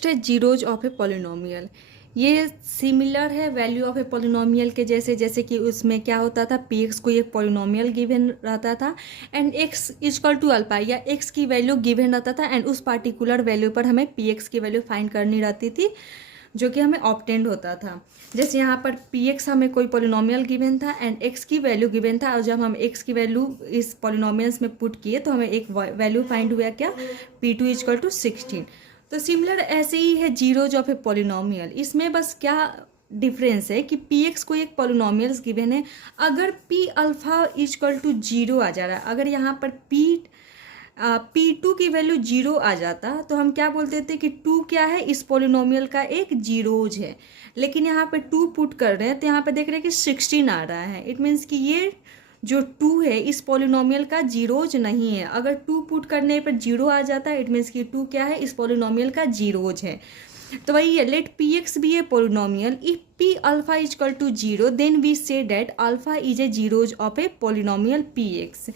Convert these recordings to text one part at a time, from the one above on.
Next है zeros of a polynomial. ये similar है वैल्यू ऑफ ए पॉलिनोमियल के जैसे कि उसमें क्या होता था, पी एक्स को एक पॉलिनोमियल गिवन रहता था and x equal to alpha, या एक्स की वैल्यू गिवन रहता था एंड उस पार्टिकुलर वैल्यू पर हमें पी एक्स की वैल्यू फाइंड करनी रहती थी जो कि हमें ऑब्टेंड होता था। जैसे यहाँ पर पी एक्स हमें कोई पॉलिनोमियल गिवन था एंड एक्स की वैल्यू गिवन था, और जब हम एक्स की वैल्यू इस पॉलिनोमियल्स में पुट किए तो हमें एक वैल्यू फाइंड हुआ, क्या, पी टू इजकल टू 16। तो सिमिलर ऐसे ही है जीरोज ऑफ ए पॉलिनोमियल। इसमें बस क्या डिफरेंस है कि पी एक्स को एक पॉलिनोमियल्स गिवन है, अगर पी अल्फा इजकल टू 0 आ जा रहा है, अगर यहाँ पर पी टू की वैल्यू 0 आ जाता तो हम क्या बोलते थे कि 2 क्या है, इस पॉलिनोमियल का एक जीरोज है। लेकिन यहाँ पे 2 पुट कर रहे हैं तो यहाँ पे देख रहे हैं कि 16 आ रहा है। इट मीन्स कि ये जो 2 है इस पॉलिनोमियल का जीरोज नहीं है। अगर 2 पुट करने पर 0 आ जाता है, इट मीन्स कि 2 क्या है, इस पॉलिनोमियल का जीरोज है। तो वही है, let p x be a polynomial if p alpha is equal to 0 then we say that alpha is a zeros of a polynomial p x.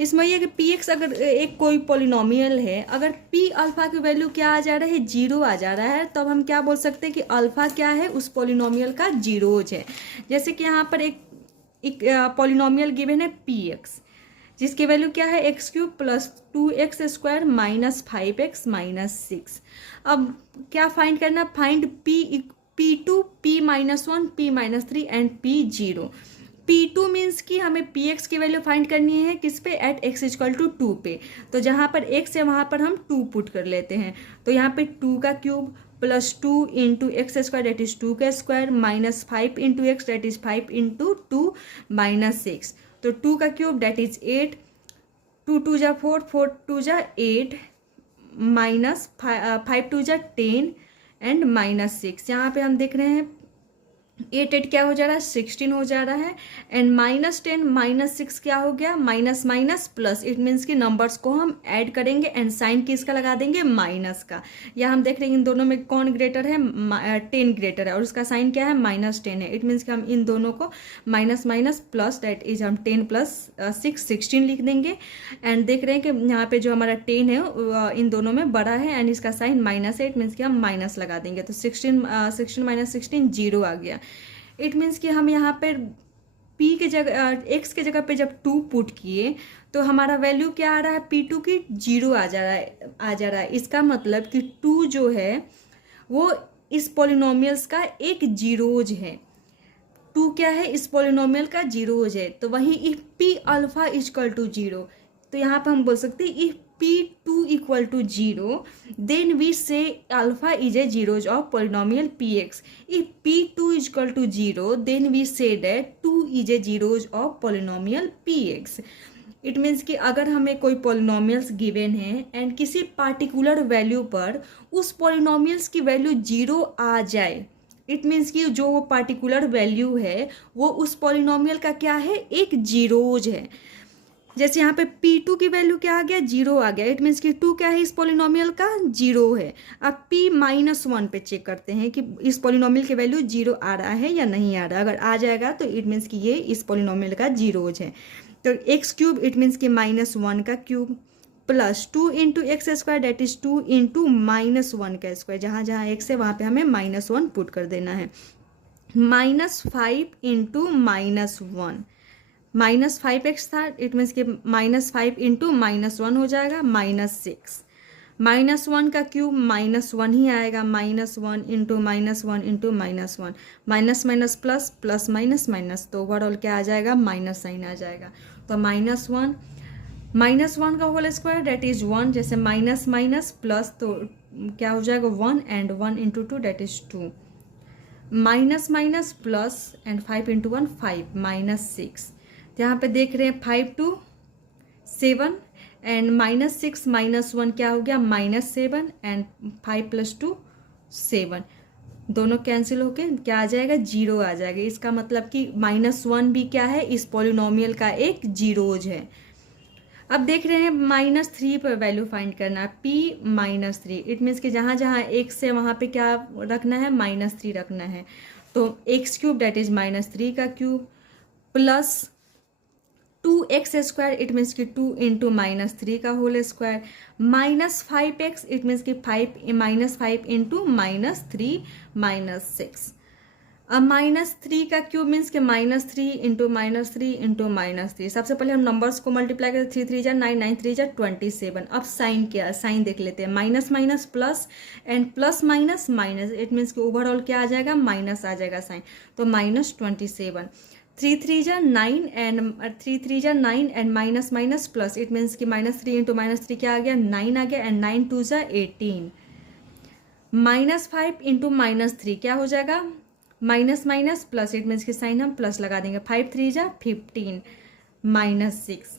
इसमें यह कि पी एक्स अगर एक कोई पॉलिनोमियल है, अगर पी अल्फा की वैल्यू क्या आ जा रहा है, 0 आ जा रहा है, तब हम क्या बोल सकते हैं कि अल्फा क्या है, उस पॉलिनोमियल का जीरोज है। जैसे कि यहाँ पर एक पॉलिनोमियल गिवन है पी एक्स, जिसकी वैल्यू क्या है, x cube plus 2x² minus 5x minus 6। अब क्या फाइंड करना, find P2 P-1 P-3 and P0। P2 means कि हमें Px की वैल्यू फाइंड करनी है किस पे, एट x इक्वल टू 2 पे। तो जहाँ पर x है वहाँ पर हम 2 पुट कर लेते हैं। तो यहाँ पे 2 का cube plus 2 into x square that is 2 का square minus 5 into x that is 5 into 2 minus 6। तो 2 का क्यूब डेट इज 8, 2 2 जा 4, 4 2 जा 8 माइनस 5 2 जा 10 एंड माइनस 6। यहाँ पे हम देख रहे हैं 8 8 क्या हो जा रहा है, 16 हो जा रहा है एंड माइनस 10 माइनस 6 क्या हो गया, minus minus plus. It means कि नंबर्स को हम ऐड करेंगे एंड साइन किसका लगा देंगे, माइनस का। या हम देख रहे हैं इन दोनों में कौन ग्रेटर है, 10 ग्रेटर है और उसका साइन क्या है, माइनस 10 है। इट मीन्स कि हम इन दोनों को minus minus plus that is हम 10 प्लस 6 16 लिख देंगे। एंड देख रहे हैं कि यहाँ पे जो हमारा 10 है इन दोनों में बड़ा है एंड इसका साइन माइनस है। इट मीन्स कि हम माइनस लगा देंगे तो 16 माइनस 16 0 आ गया। इट मीन्स कि हम यहाँ पर p के जगह x के जगह पे जब 2 पुट किए तो हमारा वैल्यू क्या आ रहा है, P2 की 0 आ जा रहा है। इसका मतलब कि 2 जो है वो इस पॉलिनोमियल्स का एक जीरोज है। 2 क्या है, इस पॉलिनोमियल का जीरोज है। तो वहीं if p alpha is equal to 0, तो यहाँ पर हम बोल सकते हैं if P2 equal to 0 then we say alpha is a zeros of polynomial Px। If P2 equal to 0 then we say that 2 is a zeros of polynomial Px। It means कि अगर हमें कोई पॉलिनोमियल्स गिवन है and किसी particular value पर उस polynomials की value 0 आ जाए, इट मीन्स कि जो वो पार्टिकुलर वैल्यू है वो उस पॉलिनोमियल का क्या है, एक जीरोज है। जैसे यहाँ पे P2 की वैल्यू क्या आ गया, 0 आ गया। इट मीन्स कि 2 क्या है, इस पॉलिनोमियल का 0 है। अब P-1 पे चेक करते हैं कि इस पॉलिनोमियल की वैल्यू 0 आ रहा है या नहीं आ रहा। अगर आ जाएगा तो इट मीन्स कि ये इस पॉलिनोमियल का जीरोज है। तो एक्स क्यूब इट मीन्स कि -1 का cube plus 2 into x square that is 2 into -1 का स्क्वायर। जहाँ जहाँ एक्स है वहाँ पे हमें -1 पुट कर देना है। -5 इंटू -1 -5x था। इट मीन्स कि -5 इंटू -1 हो जाएगा -6। -1 का क्यूब -1 ही आएगा, -1 into -1 into -1 minus minus plus plus minus minus, तो ओवरऑल क्या आ जाएगा, माइनस साइन आ जाएगा। तो -1 का होल स्क्वायर डेट इज 1। जैसे माइनस माइनस प्लस तो क्या हो जाएगा 1 and 1 into 2 that is 2। Minus minus plus and 5 into 1 5 -6। यहाँ पे देख रहे हैं 5 2 7 एंड -6 -1 क्या हो गया, -7 एंड 5 + 2 7। दोनों कैंसिल होके क्या आ जाएगा, 0 आ जाएगा। इसका मतलब कि -1 भी क्या है, इस पॉलिनोमियल का एक जीरोज है। अब देख रहे हैं -3 पर वैल्यू फाइंड करना है, P-3। इट मीन्स कि जहाँ जहाँ x है वहाँ पे क्या रखना है, -3 रखना है। तो x क्यूब डेट इज -3 का cube plus 2x² it means कि 2 इंटू -3 का whole square, -5x it means कि 5 -5 इंटू -3 -6। अब -3 का क्यूब मीन्स कि -3 इंटू -3 इंटू -3। सबसे पहले हम नंबर्स को मल्टीप्लाई करें, 3 3 जा 9, 9 3 जा 27। अब साइन क्या, साइन देख लेते हैं, minus minus plus and plus minus minus, it means कि ओवरऑल क्या आ जाएगा, माइनस आ जाएगा साइन, तो -27। 3 3 जा 9 एंड 3 3 जा 9 and minus minus plus, it means कि -3 इंटू -3 क्या आ गया, 9 आ गया, एंड 9 2 जा 18। -5 इंटू -3 क्या हो जाएगा, minus minus plus, it means कि साइन हम प्लस लगा देंगे, 5 3 जा 15 -6।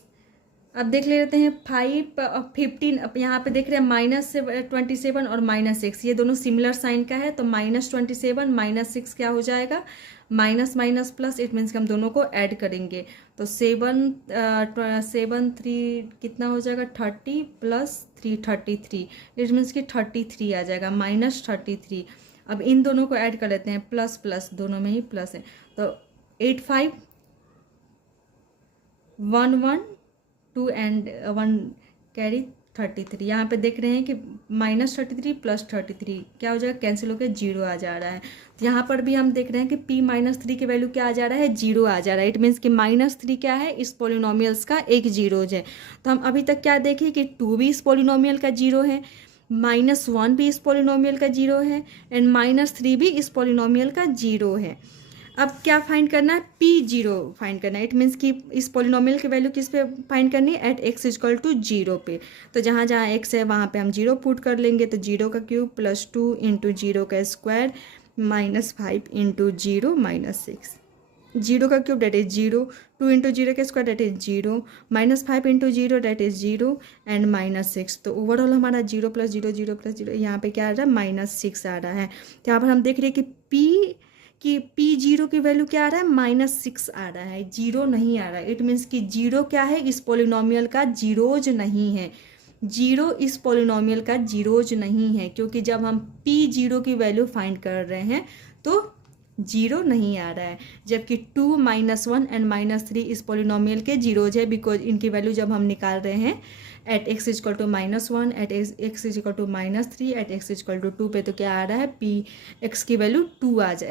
अब देख लेते हैं 5 15, अब यहाँ पे देख रहे हैं -27 और -6, ये दोनों सिमिलर साइन का है, तो -27 -6 क्या हो जाएगा, minus minus plus, it means कि हम दोनों को ऐड करेंगे, तो 7 3 कितना हो जाएगा, 30 प्लस 3 33, इट मीन्स कि 33 आ जाएगा, -33। अब इन दोनों को ऐड कर लेते हैं, प्लस प्लस दोनों में ही प्लस है, तो 8 5 1 1 2 एंड 1 कैरी 33। यहाँ पे देख रहे हैं कि -33 प्लस 33 क्या हो जाएगा, कैंसिल होकर 0 आ जा रहा है। तो यहाँ पर भी हम देख रहे हैं कि p-3 की वैल्यू क्या आ जा रहा है, 0 आ जा रहा है, इट मीन्स कि -3 क्या है, इस पोलिनोमियल्स का एक जीरोज है। तो हम अभी तक क्या देखें कि 2 भी इस पोलिनोमियल का जीरो है, -1 भी इस पोलिनोमियल का जीरो है, एंड -3 भी इस पोलिनोमियल का जीरो है। अब क्या फाइंड करना है, p0 फाइंड करना है, इट मीन्स कि इस पोलिनोमियल की वैल्यू किस पे फाइंड करनी है, एट x = 0 पे। तो जहाँ जहाँ x है वहाँ पे हम 0 पुट कर लेंगे, तो 0 का क्यूब प्लस 2 इंटू 0 का स्क्वायर -5 इंटू 0 -6। 0 का क्यूब डेट इज 0, 2 इंटू 0 का square that is 0, -5 into 0 that is 0 and -6। तो ओवरऑल हमारा 0 + 0 0 + 0 यहाँ पे क्या आ रहा है, -6 आ रहा है। तो यहाँ पर हम देख रहे हैं कि p0 की वैल्यू क्या आ रहा है, -6 आ रहा है, 0 नहीं आ रहा है, इट मीन्स कि 0 क्या है, इस पोलिनोमियल का जीरोज नहीं है, 0 इस पोलिनोमियल का जीरोज नहीं है, क्योंकि जब हम p0 की वैल्यू फाइंड कर रहे हैं तो 0 नहीं आ रहा है, जबकि 2 -1 एंड -3 इस पोलिनोमियल के जीरोज है, बिकॉज इनकी वैल्यू जब हम निकाल रहे हैं at x = -1, at x = -3, at x = 2 पे, तो क्या आ रहा है, x की वैल्यू 0 आ जा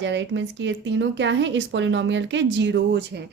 रहा है, इट मीन्स कि ये तीनों क्या हैं, इस पोलिनोमियल के जीरोज हैं।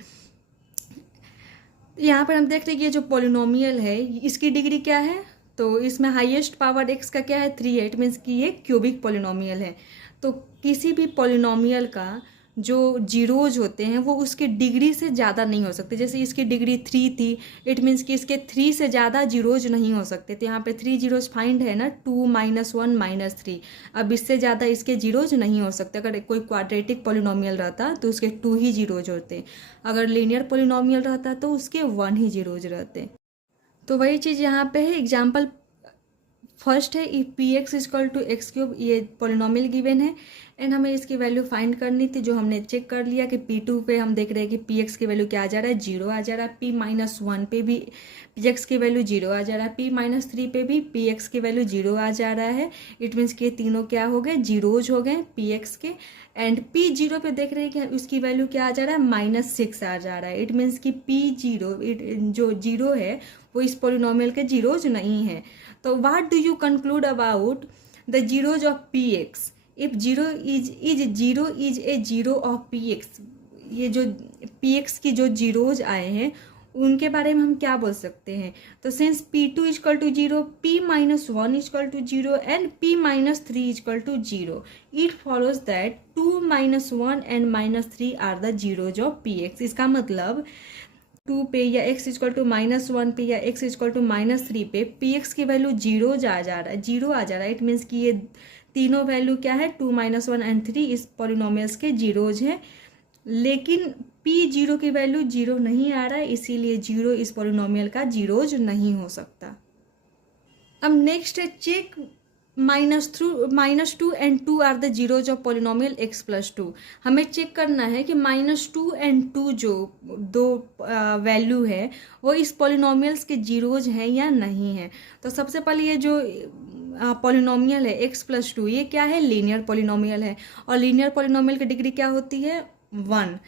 यहाँ पर हम देख रहे हैं कि ये जो पोलिनोमियल है इसकी डिग्री क्या है, तो इसमें हाईएस्ट पावर x का क्या है, 3 है, इट मीन्स कि ये क्यूबिक पोलिनोमियल है। तो किसी भी पोलिनोमियल का जो जीरोज होते हैं वो उसकी डिग्री से ज़्यादा नहीं हो सकते, जैसे इसकी डिग्री 3 थी, इट मीन्स कि इसके 3 से ज़्यादा जीरोज नहीं हो सकते, तो यहाँ पे 3 जीरोज फाइंड है ना, 2 -1 -3, अब इससे ज़्यादा इसके जीरोज नहीं हो सकते। अगर कोई क्वाड्रेटिक पोलिनोमियल रहता तो उसके 2 ही जीरोज होते, अगर लीनियर पोलिनोमियल रहता तो उसके 1 ही जीरोज रहते। तो वही चीज़ यहाँ पे है, एग्जाम्पल फर्स्ट है, इफ px = x³, ये पोलिनोमियल गिवन है एंड हमें इसकी वैल्यू फाइंड करनी थी, जो हमने चेक कर लिया कि p2 पे हम देख रहे हैं कि px की वैल्यू क्या आ जा रहा है, 0 आ जा रहा है, p-1 पे भी px की वैल्यू 0 आ जा रहा है, p-3 पे भी px की वैल्यू 0 आ जा रहा है, इट मीन्स कि ये तीनों क्या हो गए, जीरोज हो गए px के, एंड p0 पे देख रहे हैं कि उसकी वैल्यू क्या आ जा रहा है, -6 आ जा रहा है, इट मीन्स कि p0 जो 0 है वो इस पोलिनोमियल के जीरोज नहीं है। तो what do you conclude about the zeros of px, if 0 is 0 is a zero of px, ये जो px की जो जीरोज आए हैं उनके बारे में हम क्या बोल सकते हैं, तो since p2 = 0, p-1 = 0 and p-3 = 0, it follows that 2 -1 and -3 are the zeros of px। इसका मतलब 2 पे या x = -1 पे या x = -3 पे px की वैल्यू 0 आ जा रहा है, इट मीन्स कि ये तीनों वैल्यू क्या है, 2 -1 एंड 3 इस पॉलिनोमियल्स के जीरोज हैं, लेकिन p0 की वैल्यू 0 नहीं आ रहा है, इसीलिए 0 इस पॉलिनोमियल का जीरोज नहीं हो सकता। अब नेक्स्ट है check -2 and 2 are the zeros of polynomial x + 2। हमें चेक करना है कि -2 एंड 2 जो दो वैल्यू है वो इस पोलिनोमियल्स के जीरोज हैं या नहीं है। तो सबसे पहले ये जो पोलिनोमियल है x + 2, ये क्या है, लीनियर पोलिनोमियल है, और लीनियर पोलिनोमियल की डिग्री क्या होती है, 1।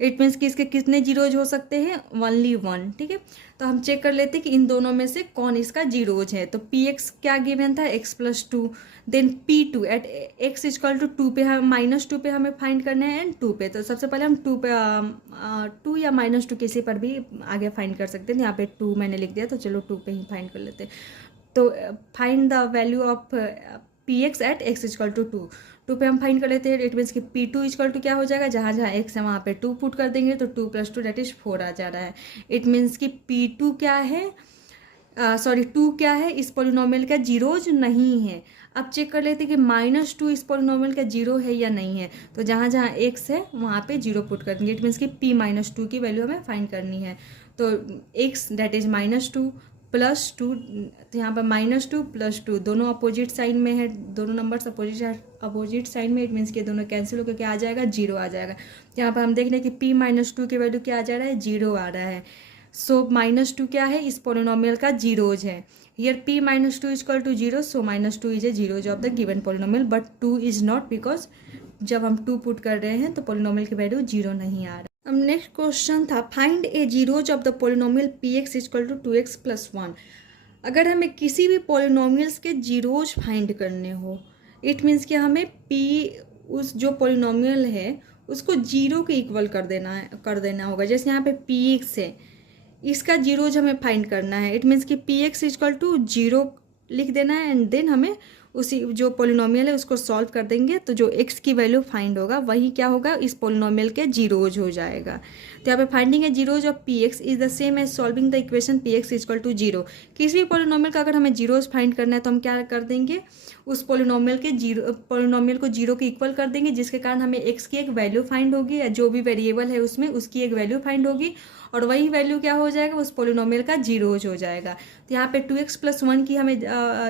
इट मीन्स कि इसके कितने जीरोज हो सकते हैं, ओनली वन। ठीक है, तो हम चेक कर लेते हैं कि इन दोनों में से कौन इसका जीरोज है। तो पी एक्स क्या गिवन था, x plus two, then P two at x equal to two पे, हम -2 पे हमें फाइंड करना है एंड 2 पे। तो सबसे पहले हम 2 पे 2 या -2 किसी पर भी आगे फाइंड कर सकते हैं। यहाँ पे 2 मैंने लिख दिया, तो चलो 2 पे ही फाइंड कर लेते हैं। तो find the value of P X at x equal to 2 पे हम फाइंड कर लेते हैं। इट मीन्स कि पी टू इजकल टू क्या हो जाएगा, जहाँ जहाँ एक्स है वहाँ पे 2 पुट कर देंगे, तो 2 + 2 दैट इज 4 आ जा रहा है। इट मीन्स कि पी टू क्या है, सॉरी 2 क्या है, इस पोलिनोमियल का जीरोज नहीं है। अब चेक कर लेते हैं कि -2 इस पोलिनोमियल का जीरो है या नहीं है। तो जहाँ जहाँ एक्स है वहाँ पे 0 पुट कर देंगे। इट मीन्स कि p-2 की वैल्यू हमें फाइंड करनी है। तो x दैट इज -2 + 2, तो यहाँ पर -2 + 2 दोनों अपोजिट साइन में है, दोनों नंबर्स अपोजिट साइन में। इट मीन्स कि दोनों कैंसिल होकर क्या आ जाएगा, 0 आ जाएगा। यहाँ पर हम देख रहे हैं कि p-2 की वैल्यू क्या आ जा रहा है, 0 आ रहा है। सो -2 क्या है, इस पोलिनोमियल का जीरोज है। Here p-2 equal to 0, so -2 is a zeros of the given polynomial, but 2 is not, because जब हम 2 पुट कर रहे हैं तो पोलिनोमियल की वैल्यू 0 नहीं आ रहा। अब नेक्स्ट क्वेश्चन था, find a zeros of the polynomial px equal to 2x + 1। अगर हमें किसी भी पोलिनोमियल्स के जीरोज फाइंड करने हो, इट मीन्स कि हमें p उस जो पोलिनोमियल है उसको 0 के इक्वल कर देना होगा। जैसे यहाँ पे px है, इसका जीरोज हमें फाइंड करना है। इट मीन्स कि px इजकल टू 0 लिख देना है एंड देन हमें उसी जो पोलिनोमियल है उसको सॉल्व कर देंगे, तो जो x की वैल्यू फाइंड होगा वही क्या होगा, इस पोलिनोमियल के जीरोज हो जाएगा। तो यहाँ पे finding a zeros of px is the same as solving the equation px equal to 0। किसी भी पोलिनोमियल का अगर हमें जीरोज फाइंड करना है तो हम क्या कर देंगे, उस पोलिनोमियल को 0 के इक्वल कर देंगे, जिसके कारण हमें x की एक वैल्यू फाइंड होगी, या जो भी वेरिएबल है उसमें उसकी एक वैल्यू फाइंड होगी, और वही वैल्यू क्या हो जाएगा, उस पोलिनोमियल का जीरोज हो जाएगा। तो यहाँ पे 2x + 1 की हमें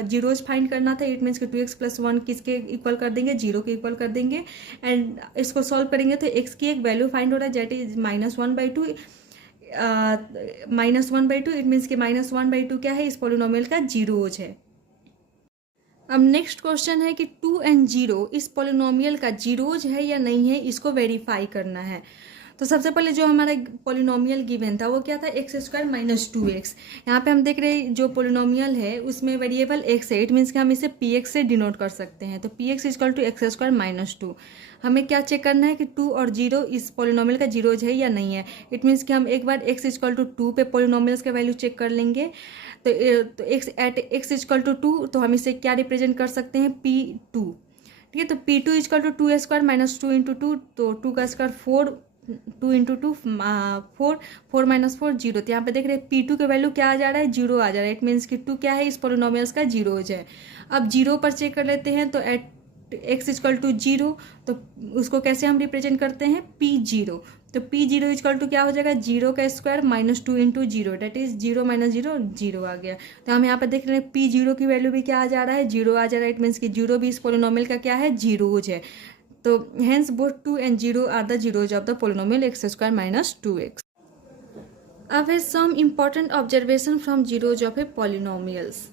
जीरोज फाइंड करना था। इट मीन्स कि 2x + 1 किसके इक्वल कर देंगे, 0 के इक्वल कर देंगे, एंड इसको सॉल्व करेंगे तो x की एक वैल्यू फाइंड हो रहा है, दैट इज -1/2। -1/2 इट मीन्स कि -1/2 क्या है, इस पोलिनोमियल का जीरोज है। अब नेक्स्ट क्वेश्चन है कि 2 and 0 इस पोलिनोमियल का जीरोज है या नहीं है, इसको वेरीफाई करना है। तो सबसे पहले जो हमारा पोलिनोमियल गिवन था वो क्या था, x² - 2x। यहाँ पे हम देख रहे हैं जो पोलिनोमियल है उसमें वेरिएबल x है। इट मीन्स कि हम इसे px से डिनोट कर सकते हैं। तो px इजकल टू x² - 2। हमें क्या चेक करना है कि 2 और 0 इस पोलिनोमियल का जीरोज है या नहीं है। इट मीन्स कि हम एक बार x इजकल टू 2 पे पोलिनोमियल्स का वैल्यू चेक कर लेंगे। तो x इजकल टू 2, तो हम इसे क्या रिप्रेजेंट कर सकते हैं, p2। ठीक है, तो p2 इजकल टू 2² - 2 × 2, तो 2 का स्क्वायर 4, 2 × 2 4, 4 - 4 0। तो यहाँ पे देख रहे हैं p2 का वैल्यू क्या आ जा रहा है, 0 आ जा रहा है। इट मीन्स कि 2 क्या है, इस पोलिनोमियल्स का जीरोज है। अब 0 पर चेक कर लेते हैं, तो एट x इजकल टू 0, तो उसको कैसे हम रिप्रेजेंट करते हैं, p0। तो p0 इजकल टू क्या हो जाएगा, 0 का स्क्वायर -2 × 0, डेट इज 0 - 0 0 आ गया। तो हम यहाँ पर देख रहे हैं p0 की वैल्यू भी क्या आ जा रहा है, 0 आ जा रहा है। इट मीन्स कि 0 भी इस पोलिनोमियल का क्या है, जीरोज है। तो hence both 2 and 0 are the zeros of the polynomial x² - 2x। अब है some important observation from zeros of a polynomials.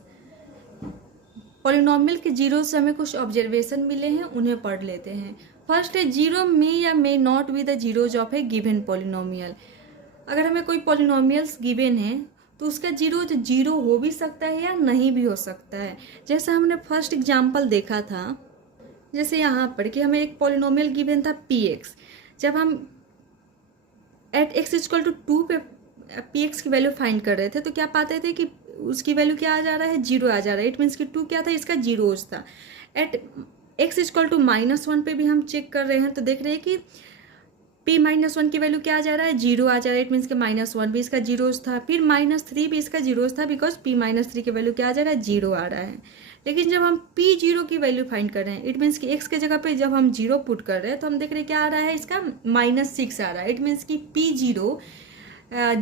Polynomial के जीरो से हमें कुछ ऑब्जर्वेशन मिले हैं, उन्हें पढ़ लेते हैं। फर्स्ट है, जीरो मे या may not be the zeros of A given polynomial. अगर हमें कोई पोलिनोमियल्स गिवन है तो उसका जीरोज 0 हो भी सकता है या नहीं भी हो सकता है। जैसा हमने फर्स्ट एग्जाम्पल देखा था, जैसे यहाँ पर कि हमें एक पोलिनोमियल गिवन था px। जब हम एट x इजकल टू 2 पे px की वैल्यू फाइंड कर रहे थे तो क्या पाते थे कि उसकी वैल्यू क्या आ जा रहा है, 0 आ जा रहा है। इट मीन्स कि 2 क्या था, इसका जीरोज था। एट x इजकल टू -1 पे भी हम चेक कर रहे हैं तो देख रहे हैं कि p-1 की वैल्यू क्या आ जा रहा है, 0 आ जा रहा है। इट मीन्स कि -1 भी इसका जीरोज था, फिर -3 भी इसका जीरोज था, बिकॉज p-3 की वैल्यू क्या आ जा रहा है, 0 आ रहा है। लेकिन जब हम p0 की वैल्यू फाइंड कर रहे हैं, इट मीन्स कि x के जगह पे जब हम 0 पुट कर रहे हैं तो हम देख रहे हैं क्या आ रहा है, इसका -6 आ रहा है। इट मीन्स कि p0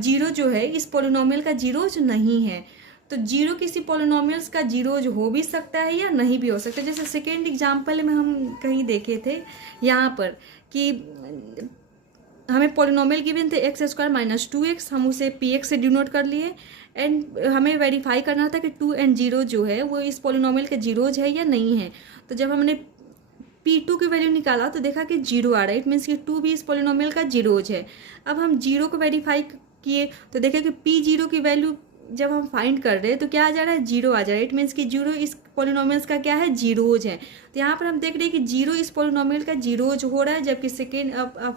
0 जो है इस पोलिनोमियल का जीरोज नहीं है। तो 0 किसी पोलिनोमियल्स का जीरोज हो भी सकता है या नहीं भी हो सकता। जैसे सेकेंड एग्जाम्पल में हम कहीं देखे थे यहाँ पर कि हमें पोलिनोमियल गिवन थे x² - 2x, हम उसे px से डिनोट कर लिए एंड हमें वेरीफाई करना था कि 2 and 0 जो है वो इस पोलिनोमियल के जीरोज है या नहीं है। तो जब हमने P2 की वैल्यू निकाला तो देखा कि 0 आ रहा है, इट मीन्स कि 2 भी इस पोलिनोमियल का जीरोज है। अब हम 0 को वेरीफाई किए तो देखा कि P0 की वैल्यू जब हम फाइंड कर रहे हैं तो क्या आ जा रहा है, 0 आ जा रहा है, इट मीन्स कि 0 इस पोलिनोमियल्स का क्या है, जीरोज है। तो यहाँ पर हम देख रहे हैं कि 0 इस पोलिनोमियल का जीरोज हो रहा है, जबकि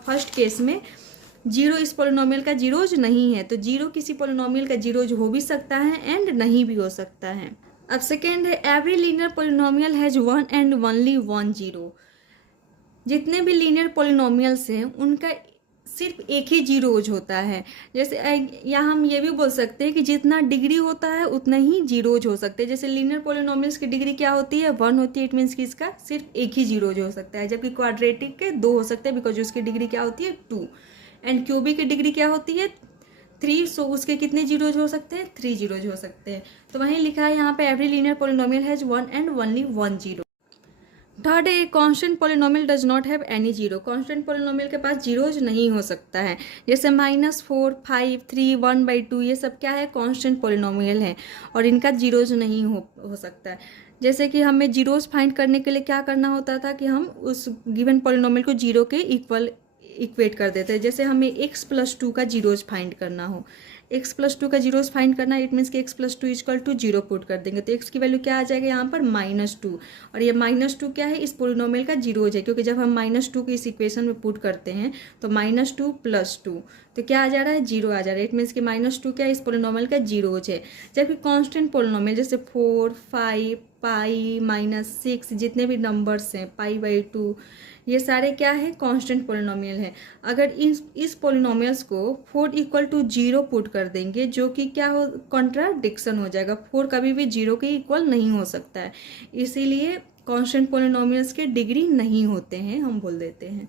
फर्स्ट केस में 0 इस पोलिनोमियल का जीरोज नहीं है। तो 0 किसी पोलिनोमियल का जीरोज हो भी सकता है एंड नहीं भी हो सकता है। अब सेकेंड है, every linear polynomial has one and only one zero. जितने भी लीनियर पोलिनोमियल्स हैं उनका सिर्फ एक ही जीरोज होता है। जैसे या हम ये भी बोल सकते हैं कि जितना डिग्री होता है उतना ही जीरोज हो सकते हैं। जैसे लीनियर पोलिनोमियल्स की डिग्री क्या होती है, 1 होती है, इट मीन्स कि इसका सिर्फ एक ही जीरोज हो सकता है, जबकि क्वाड्रेटिक के 2 हो सकते हैं बिकॉज उसकी डिग्री क्या होती है, 2। एंड क्यूबिक की डिग्री क्या होती है, 3, सो उसके कितने जीरोज हो सकते हैं, 3 जीरोज हो सकते हैं। तो वहीं लिखा है यहाँ पे every linear polynomial has one and only one zero. Third है, constant polynomial does not have any zero. Constant polynomial के पास जीरोज नहीं हो सकता है। जैसे -4, 5, 3, 1/2 ये सब क्या है, कांस्टेंट पोलिनोमियल है और इनका जीरोज नहीं हो सकता है। जैसे कि हमें जीरोज फाइंड करने के लिए क्या करना होता था कि हम उस गिवन पोलिनोमियल को जीरो के इक्वल इक्वेट कर देते हैं। जैसे हमें x+2 का जीरोज फाइंड करना हो, x+2 का जीरोज फाइंड करना है, इट मीन्स कि x+2 = 0 पुट कर देंगे तो x की वैल्यू क्या आ जाएगा यहाँ पर, -2। और ये -2 क्या है, इस पोलिनोमियल का जीरोज है, क्योंकि जब हम -2 को इस इक्वेशन में पुट करते हैं तो -2 + 2 तो क्या आ जा रहा है, 0 आ जा रहा है, इट मीन्स कि -2 क्या है, इस पोलिनोमियल का जीरोज है। जबकि कांस्टेंट पोलिनोमियल जैसे 4, 5, पाई, -6 जितने भी नंबर्स हैं, π/2 ये सारे क्या है, कांस्टेंट पोलिनोमियल है। अगर इस पोलिनोमियल्स को 4 = 0 पुट कर देंगे, जो कि क्या हो, कॉन्ट्राडिक्शन हो जाएगा। 4 कभी भी 0 के इक्वल नहीं हो सकता है, इसीलिए कांस्टेंट पोलिनोमियल्स के डिग्री नहीं होते हैं, हम बोल देते हैं।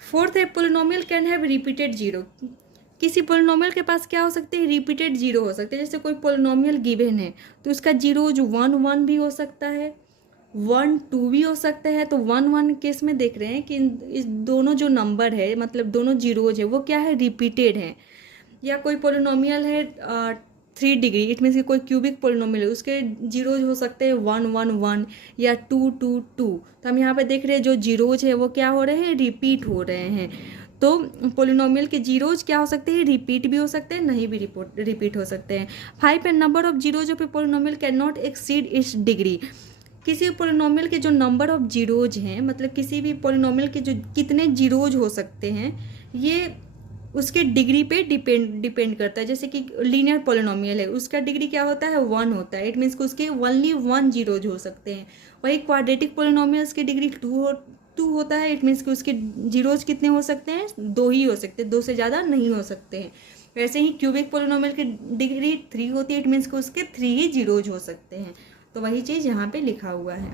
फोर्थ है, polynomial can have repeated zero. किसी पोलिनोमियल के पास क्या हो सकते हैं, रिपीटेड जीरो हो सकते हैं। जैसे कोई पोलिनोमियल गिवन है तो उसका जीरोज 1, 1 भी हो सकता है, 1, 2 भी हो सकता है। तो 1, 1 केस में देख रहे हैं कि इस दोनों जो नंबर है, मतलब दोनों जीरोज है, वो क्या है, रिपीटेड है। या कोई पोलिनोमियल है 3 डिग्री, इट मीन्स कि कोई क्यूबिक पोलिनोमियल है, उसके जीरोज हो सकते हैं 1, 1, 1 या 2, 2, 2। तो हम यहाँ पे देख रहे हैं जो जीरोज है वो क्या हो रहे हैं, रिपीट हो रहे हैं। तो पोलिनोमियल के जीरोज क्या हो सकते हैं, रिपीट भी हो सकते हैं, नहीं भी रिपीट हो सकते हैं। 5 है, number of zeros of A polynomial can not exceed it's degree. किसी पोलिनोमियल के जो नंबर ऑफ जीरोज हैं, मतलब किसी भी पोलिनोमियल के जो कितने जीरोज हो सकते हैं, ये उसके डिग्री पे डिपेंड करता है। जैसे कि लीनियर पोलिनोमियल है, उसका डिग्री क्या होता है, 1 होता है, इट मीन्स कि उसके ओनली 1 जीरोज हो सकते हैं। वही क्वाड्रेटिक पोलिनोमियल्स की डिग्री 2 होता है, इट मीन्स कि उसके जीरोज कितने हो सकते हैं, 2 ही हो सकते हैं, 2 से ज़्यादा नहीं हो सकते हैं। वैसे ही क्यूबिक पोलिनोमियल की डिग्री 3 होती है, इट मीन्स कि उसके 3 ही जीरोज हो सकते हैं। तो वही चीज़ यहाँ पे लिखा हुआ है।